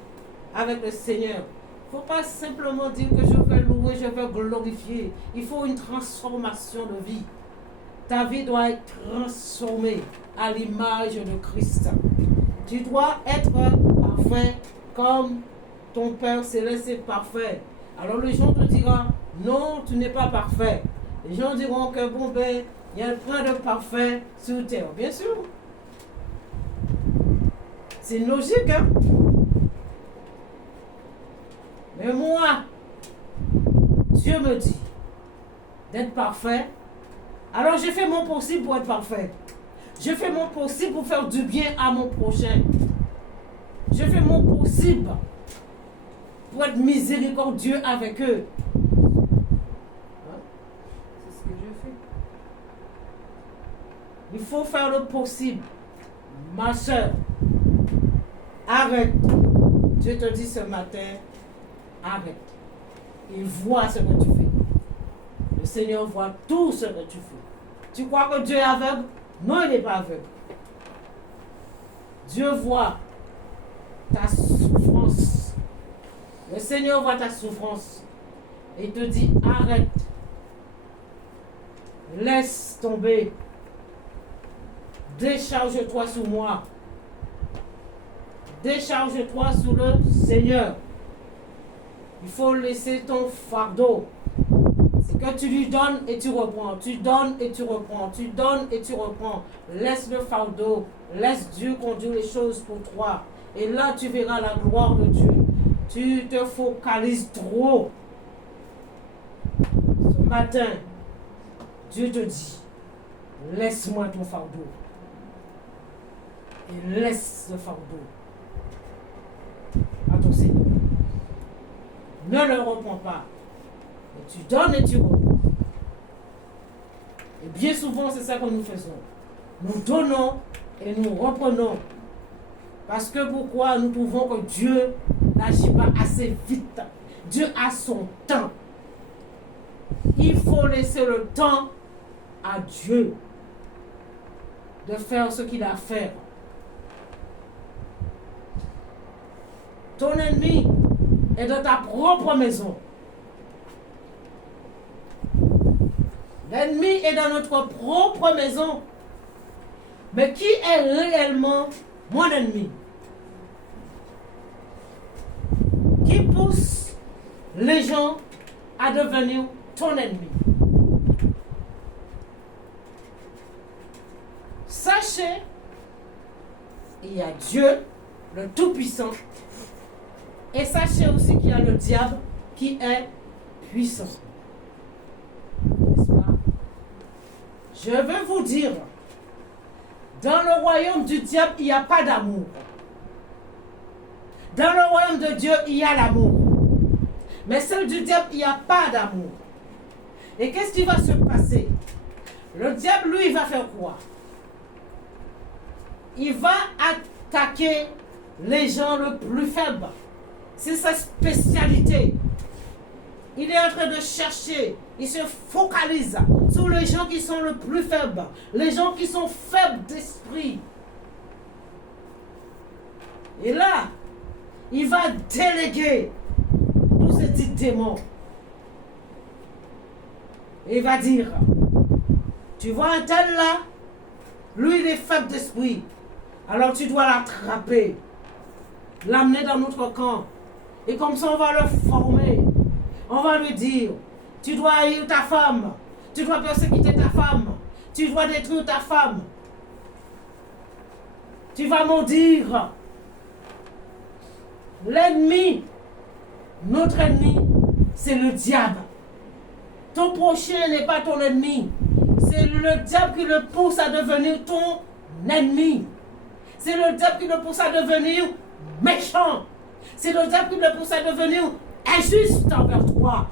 avec le Seigneur. Il ne faut pas simplement dire que je vais louer, je vais glorifier. Il faut une transformation de vie. Ta vie doit être transformée à l'image de Christ. Tu dois être parfait comme ton Père Céleste est parfait. Alors les gens te diront, non, tu n'es pas parfait. Les gens diront que il y a plein de parfaits sur terre. Bien sûr. C'est une logique, hein? Mais moi, Dieu me dit d'être parfait. Alors j'ai fait mon possible pour être parfait. Je fais mon possible pour faire du bien à mon prochain. Je fais mon possible pour être miséricordieux avec eux. C'est ce que je fais. Il faut faire le possible. Ma soeur, arrête. Dieu te dit ce matin, arrête. Il voit ce que tu fais. Le Seigneur voit tout ce que tu fais. Tu crois que Dieu est aveugle? Non, il n'est pas aveugle. Dieu voit ta souffrance. Le Seigneur voit ta souffrance. Et te dit, arrête. Laisse tomber. Décharge-toi sous moi. Décharge-toi sous le Seigneur. Il faut laisser ton fardeau. C'est que tu lui donnes et tu reprends. Tu donnes et tu reprends. Tu donnes et tu reprends. Laisse le fardeau. Laisse Dieu conduire les choses pour toi. Et là, tu verras la gloire de Dieu. Tu te focalises trop. Ce matin, Dieu te dit, laisse-moi ton fardeau. Et laisse le fardeau à ton Seigneur. Ne le reprends pas. Et tu donnes et tu reprends. Et bien souvent, c'est ça que nous faisons. Nous donnons et nous reprenons. Parce que pourquoi? Nous trouvons que Dieu n'agit pas assez vite. Dieu a son temps. Il faut laisser le temps à Dieu de faire ce qu'il a à faire. Ton ennemi est dans ta propre maison. L'ennemi est dans notre propre maison. Mais qui est réellement mon ennemi? Qui pousse les gens à devenir ton ennemi? Sachez, il y a Dieu, le Tout-Puissant. Et sachez aussi qu'il y a le diable qui est puissant. N'est-ce pas? Je veux vous dire, dans le royaume du diable, il n'y a pas d'amour. Dans le royaume de Dieu, il y a l'amour. Mais celle du diable, il n'y a pas d'amour. Et qu'est-ce qui va se passer? Le diable, lui, il va faire quoi? Il va attaquer les gens les plus faibles. C'est sa spécialité. Il est en train de chercher, il se focalise sur les gens qui sont le plus faibles, les gens qui sont faibles d'esprit. Et là, il va déléguer tous ces petits démons. Et il va dire, tu vois un tel là, lui il est faible d'esprit. Alors tu dois l'attraper, l'amener dans notre camp. Et comme ça on va le former. On va lui dire, tu dois haïr ta femme, tu dois persécuter ta femme, tu dois détruire ta femme. Tu vas maudire. L'ennemi, notre ennemi, c'est le diable. Ton prochain n'est pas ton ennemi. C'est le diable qui le pousse à devenir ton ennemi. C'est le diable qui le pousse à devenir méchant. C'est le diable qui le pousse à devenir injuste envers toi.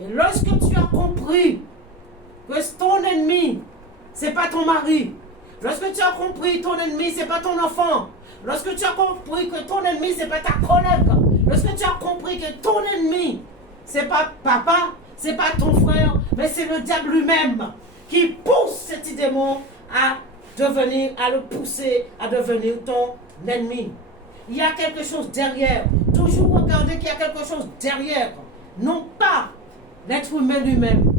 Et lorsque tu as compris que ton ennemi, c'est pas ton mari, lorsque tu as compris ton ennemi, c'est pas ton enfant, lorsque tu as compris que ton ennemi, c'est pas ta collègue, lorsque tu as compris que ton ennemi, c'est pas papa, c'est pas ton frère, mais c'est le diable lui-même qui pousse cet démon à le pousser à devenir ton ennemi. Il y a quelque chose derrière. Toujours regarder qu'il y a quelque chose derrière. Non pas l'être humain lui-même.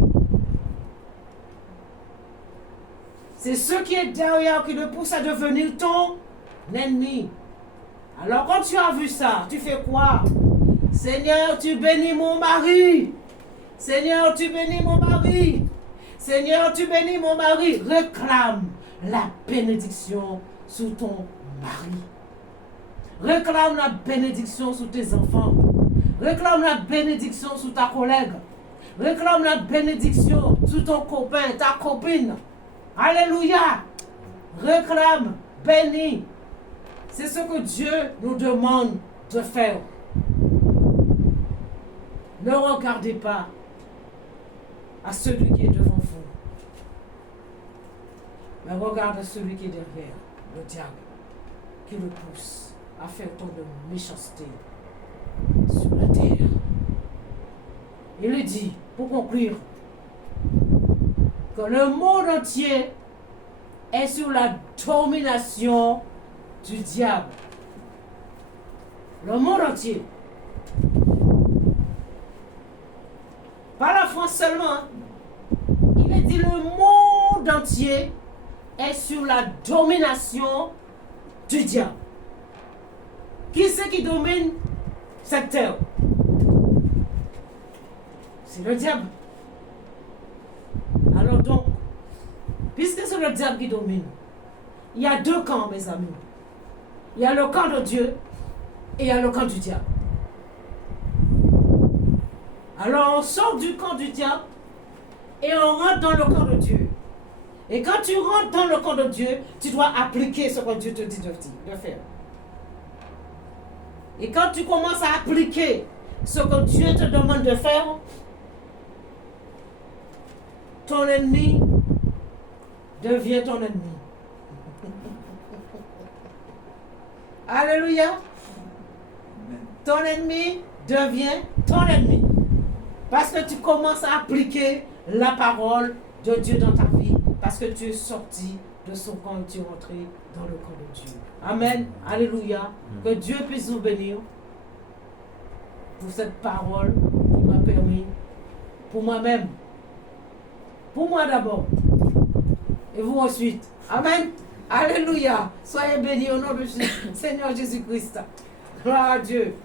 C'est ce qui est derrière qui le pousse à devenir ton ennemi. Alors quand tu as vu ça, tu fais quoi? Seigneur, tu bénis mon mari. Seigneur, tu bénis mon mari. Seigneur, tu bénis mon mari. Réclame. la bénédiction sur ton mari. Réclame la bénédiction sur tes enfants. Réclame la bénédiction sur ta collègue. Réclame la bénédiction sur ton copain, ta copine. Alléluia. Réclame, bénis. C'est ce que Dieu nous demande de faire. Ne regardez pas à celui qui est devant vous, mais regarde celui qui est derrière, le diable, qui le pousse à faire tant de méchanceté sur la terre. Il dit, pour conclure, que le monde entier est sous la domination du diable. Le monde entier. Pas la France seulement. Hein. Il est dit le monde entier est sous la domination du diable. Qui c'est qui domine cette terre? C'est le diable. Alors donc, puisque c'est le diable qui domine, il y a deux camps, mes amis. Il y a le camp de Dieu et il y a le camp du diable. Alors on sort du camp du diable et on rentre dans le camp de Dieu. Et quand tu rentres dans le camp de Dieu, tu dois appliquer ce que Dieu te dit de faire. Et quand tu commences à appliquer ce que Dieu te demande de faire, ton ennemi devient ton ennemi. Alléluia. Ton ennemi devient ton ennemi. Parce que tu commences à appliquer la parole de Dieu dans ta vie. Parce que tu es sorti de son camp et tu es rentré dans le camp de Dieu. Amen. Alléluia. Que Dieu puisse nous bénir pour cette parole qui m'a permis, pour moi-même, pour moi d'abord, et vous ensuite. Amen. Alléluia. Soyez bénis au nom de Seigneur Jésus-Christ. Gloire à Dieu.